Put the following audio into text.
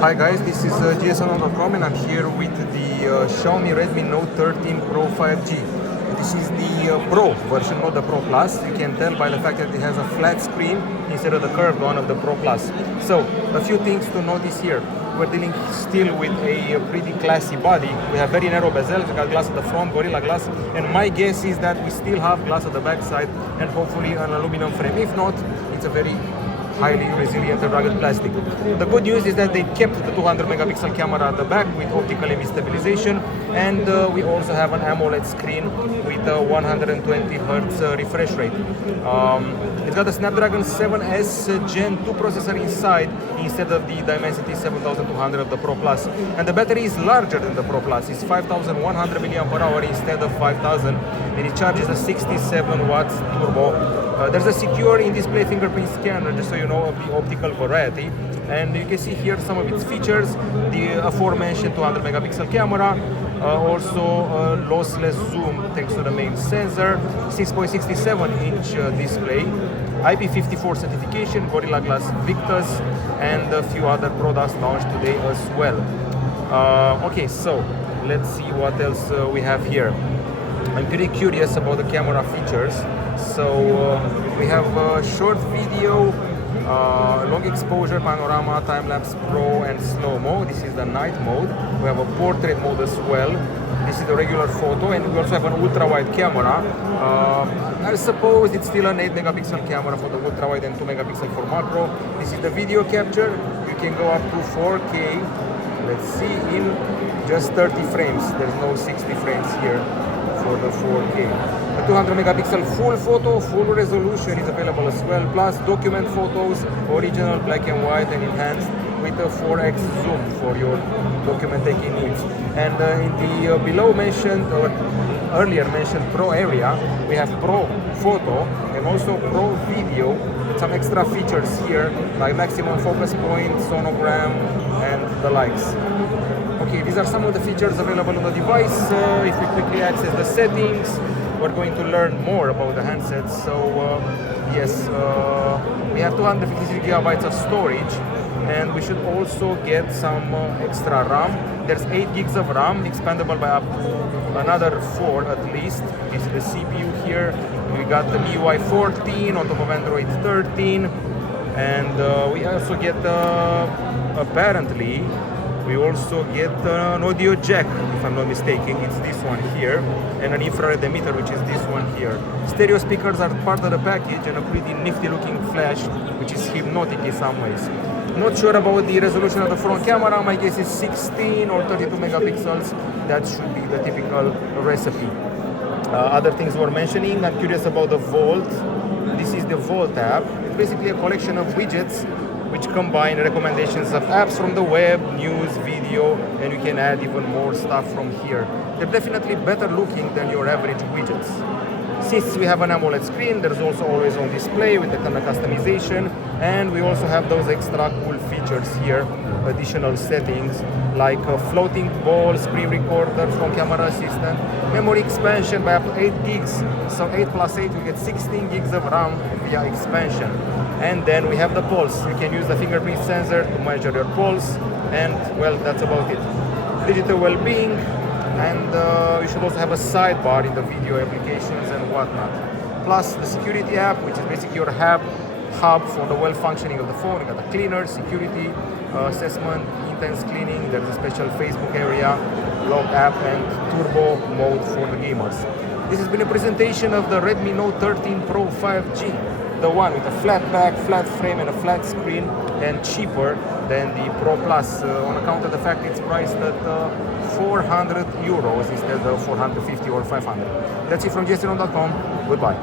Hi guys, this is GSMDome and I'm here with the Xiaomi Redmi Note 13 Pro 5G. This is the Pro version, not the Pro Plus. You can tell by the fact that it has a flat screen instead of the curved one of the Pro Plus. So, a few things to notice here. We're dealing still with a pretty classy body. We have very narrow bezels, we got glass at the front, Gorilla Glass, and my guess is that we still have glass at the back side and hopefully an aluminum frame. If not, it's a very highly resilient and rugged plastic. The good news is that they kept the 200 megapixel camera at the back with optical image stabilization, and we also have an AMOLED screen with a 120 Hz refresh rate. It's got a Snapdragon 7S Gen 2 processor inside instead of the Dimensity 7200 of the Pro Plus. And the battery is larger than the Pro Plus. It's 5100 mAh instead of 5000, and it charges a 67 watts turbo. There's a secure in-display fingerprint scanner, just so you know, of the optical variety. And you can see here some of its features, the aforementioned 200 megapixel camera, also lossless zoom thanks to the main sensor, 6.67-inch display, IP54 certification, Gorilla Glass Victus, and a few other products launched today as well. Okay, so let's see what else we have here. I'm pretty curious about the camera features. So we have a short video, long exposure, panorama, time-lapse pro, and slow-mo. This is the night mode. We have a portrait mode as well. This is the regular photo, and we also have an ultra-wide camera. I suppose it's still an 8 megapixel camera for the ultra-wide and 2 megapixel for macro. This is the video capture. You can go up to 4K. Let's see, in just 30 frames. There's no 60 frames here for the 4K. The 200 megapixel full photo, full resolution is available as well, plus document photos, original black and white and enhanced with a 4x zoom for your document taking needs. And in the below mentioned or earlier mentioned Pro area, we have Pro Photo and also Pro Video with some extra features here like maximum focus point, sonogram, and the likes. Okay, these are some of the features available on the device. If we quickly access the settings, we're going to learn more about the handsets. So yes, we have 256 gigabytes of storage, and we should also get some extra RAM. There's 8 gigs of RAM, expandable by up to another 4 at least. This is the CPU here. We got the MIUI 14 on top of Android 13, and we also get apparently we also get an audio jack, if I'm not mistaken. It's this one here, and an infrared emitter, which is this one here. Stereo speakers are part of the package, and a pretty nifty looking flash, which is hypnotic in some ways. Not sure about the resolution of the front camera. My guess is 16 or 32 megapixels. That should be the typical recipe. Other things we're mentioning, I'm curious about the Vault. This is the Vault app. It's basically a collection of widgets which combine recommendations of apps from the web, news, video, and you can add even more stuff from here. They're definitely better looking than your average widgets. Since we have an AMOLED screen, there's also always on display with the kind of customization, and we also have those extra cool features here, additional settings like a floating ball, screen recorder, front camera assistant, memory expansion by up to 8 gigs. So 8 plus 8, we get 16 gigs of RAM via expansion. And then we have the pulse. You can use the fingerprint sensor to measure your pulse, and well, that's about it. Digital well-being, and you should also have a sidebar in the video applications and whatnot. Plus the security app, which is basically your hub for the well-functioning of the phone. You got the cleaner, security, assessment, intense cleaning. There's a special Facebook area, log app, and turbo mode for the gamers. This has been a presentation of the Redmi Note 13 Pro 5G. The one with a flat back, flat frame, and a flat screen, and cheaper than the Pro Plus on account of the fact it's priced at 400 euros instead of 450 or 500. That's it from GSMDome.com. Goodbye.